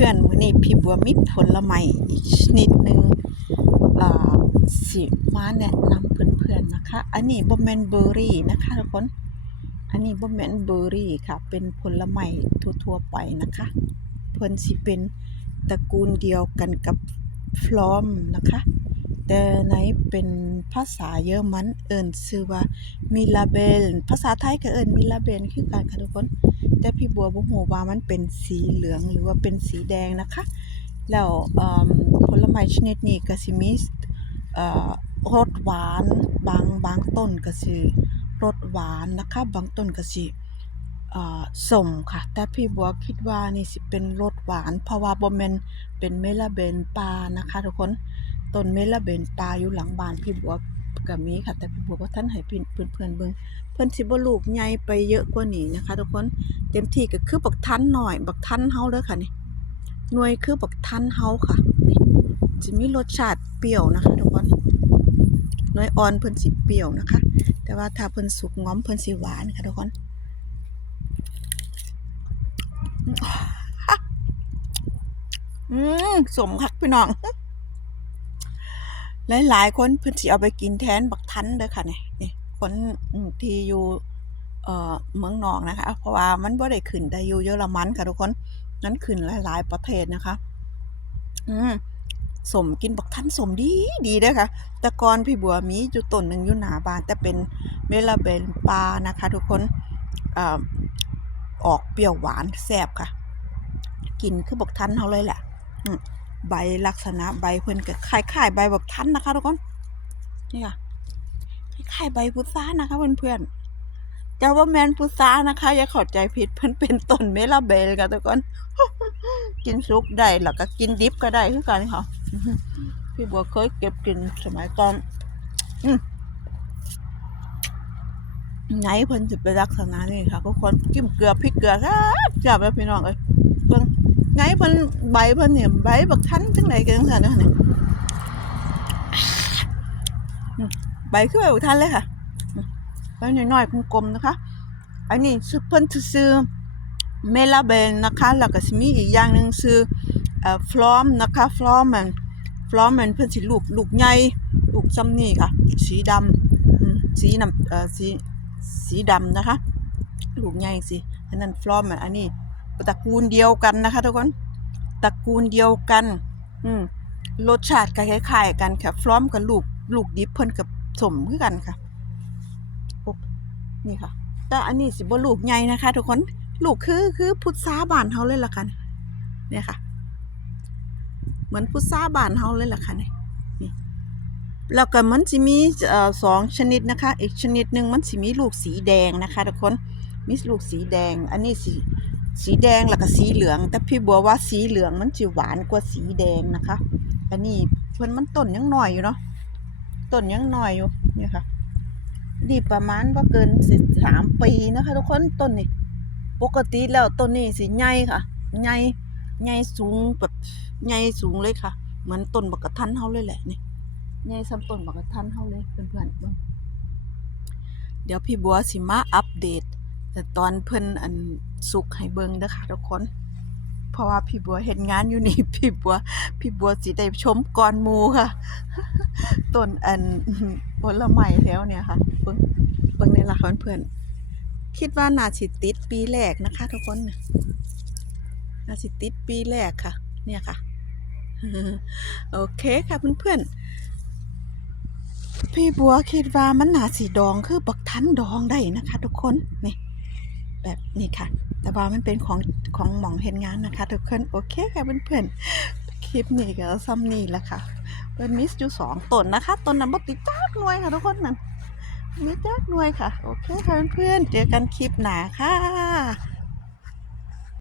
พื่อนๆมื้อนี้พี่บัวมีผลไม้อีกชนิดหนึ่งอ่าสิมาแนะนำเพื่อนๆนะคะ อันนี้บ่แม่นเบอร์รี่นะคะทุกคน อันนี้บ่แม่นเบอร์รี่ค่ะ เป็นผลไม้ทั่วๆไปนะคะ เพิ่นสิเป็นตระกูลเดียวกันกับฟลอมนะคะ แต่ในเป็นภาษาเยอรมันเอิ้นชื่อว่ามิลาเบล ภาษาไทยก็เอิ้นมิลาเบลคือกันค่ะทุกคน แต่พี่บัวบ่ฮู้ว่ามันเป็นสีเหลืองหรือว่าเป็นสีแดงนะคะ แล้วผลไม้ชนิดนี้ก็สิมีรสหวานบางบางต้นก็สิรสหวานนะคะ บางต้นก็สิเอ่อส้มค่ะ แต่พี่บัวคิดว่านี่สิเป็นรสหวาน เพราะว่าบ่แม่นเป็นเมลาเบนปลานะคะทุกคน ต้นเมลเบนปลาอยู่หลังบ้านพี่บัวก็มีค่ะ แต่พี่บัวบ่ทันให้เพี่อนเพื่อนเบิ่งเพิ่อนสิบ่ลูกใหญ่ไปเยอะกว่านี้นะคะ ทุกคนเต็มที่ก็คือบักทันหน่อย บักทันเฮาเด้อค่ะนี่หน่วยคือบักทันเฮาค่ะนี่สิมีรสชาติเปรี้ยวนะคะ ทุกคนหน่วยอ่อนเพิ่นสิเปรี้ยวนะคะ แต่ว่าถ้าเพิ่นสุกง้อมเพิ่นสิหวานค่ะทุกคนอืมสมคักพี่น้อง หลายๆคนเพิ่นสิเอาไปกินแทนบักทันเด้อค่ะนี่นี่คนที่อยู่เอ่อเมืองนอกนะคะ เพราะว่ามันบ่ได้ขึ้นแต่อยู่เยอรมันค่ะทุกคนนั้นขึ้นหลาย ๆ ประเทศนะคะ อืมสมกินบักทันสมดีดีเด้อค่ะ แต่ก่อนพี่บัวมีอยู่ต้นหนึ่งอยู่หนาบาน แต่เป็นเมลาเบนปลานะคะ ทุกคนอ่ออกเปรี้ยวหวานแซ่บค่ะ กินคือบักทันเฮาเลยแหละอืม ใบลักษณะใบเพิ่อนก็คล้ายๆใบแบักทันนะคะทุกคนนี่ค่ะคล้ายๆใบพุทรานะคะเพื่อนๆจะว่าแมนพุทรานะคะ อย่าเข้าใจผิดเพิ่อนเป็นต้นเมลาเบลค่ะทุกคนกินสุกได้แล้วก็กินดิบก็ได้คือกันค่ะพี่บัวเคยเก็บกินสมัยก่อนไงเพิ่นสิเป็นลักษณะนี้ค่ะทุกคนจิ้มเกลือพริกเกลือครับจับแล้วพี่น้องเอ้ยเบิ่ง ไงเพิ่นใบเพิ่นเนี่ยใบบักทันจังไดกันจังซั่นเนาะเนี่ยใบคือใบบักทันเลยค่ะใบน้อยๆกลมๆนะคะ อันนี้ชื่อเพิ่นชื่อเมลาเบนนะคะแล้วก็มีอีกอย่างหนึ่งชื่อเอ่อฟลอมนะคะฟลอมมันฟลอมมันเพิ่นสิลูกลูกใหญ่ลูกซ้ำนี่ค่ะ สีดำสีน้ำเอ่อสีสีดำนะคะ ลูกใหญ่สิอันนั้นฟลอมมันอันนี้ ตระกูลเดียวกันนะคะทุกคนตระกูลเดียวกัน อืมรสชาติก็คล้ายๆกันค่ะฟลอมกับลูกลูกดิบเพิ่นกับสมคือกันค่ะปนี่ค่ะ แต่อันนี้สิบ่ลูกใหญ่นะคะ ทุกคนลูกคือคือพุทราบานเฮาเลยล่ะค่ะเนี่ยเนี่ยค่ะ เหมือนพุทราบานเฮาเลยล่ะค่ะเนี่ยนี่แล้วก็มันสิมีสองชนิดนะคะ อีกชนิดหนึ่งมันสิมีลูกสีแดงนะคะ ทุกคนมีลูกสีแดง อันนี้สี สีแดงแล้วก็สีเหลือง แต่พี่บัวว่าสีเหลืองมันจะหวานกว่าสีแดงนะคะ อันนี้เพิ่นมันต้นยังหน้อยอยู่เนาะต้นยังหน้อยอยู่นี่ค่ะนี่ประมาณว่าเกินสิสามปีนะคะ ทุกคนต้นนี้ปกติแล้วต้นนี้สิใหญ่ค่ะใหญ่ใหญ่สูงแบบใหญ่สูงเลยค่ะ เหมือนต้นบักกะทันเฮาเลยแหละนี่ใหญ่ซ้ำต้นบักกะทันเฮาเลยเพื่อนๆเบิ่งเดี๋ยวพี่บัวสิมาอัปเดต แต่ตอนเพิ่นอันสุกให้เบิ่งเด้อค่ะทุกคน เพราะว่าพี่บัวเฮ็ดงานอยู่นี่ พี่บัว พี่บัวสิได้ชมก่อนหมูค่ะต้นอันผลไม้แถวเนี่ยค่ะเบิ่งเบิ่งนี่ล่ะค่ะเพื่อนๆคิดว่าน่าสิติดปีแรกนะคะ ทุกคนน่าสิติดปีแรกค่ะ เนี่ยค่ะ โอเคค่ะเพื่อนๆพี่บัวคิดว่ามันนาสิดองคือบักทันดองได้นะคะ ทุกคนนี่ แบบนี้ค่ะ แต่ว่ามันเป็นของของหมองเห็นงานนะคะ ทุกคนโอเคค่ะเพื่อนๆคลิปนี้ก็ซ้ำนี่แหละค่ะเป็นมิสอยู่สองต้นนะคะต้นนั้นบติดจักหน่วยค่ะทุกคนนั่นมิจากหน่วยค่ะ โอเคค่ะเพื่อนๆเจอกันคลิปหน้าค่ะ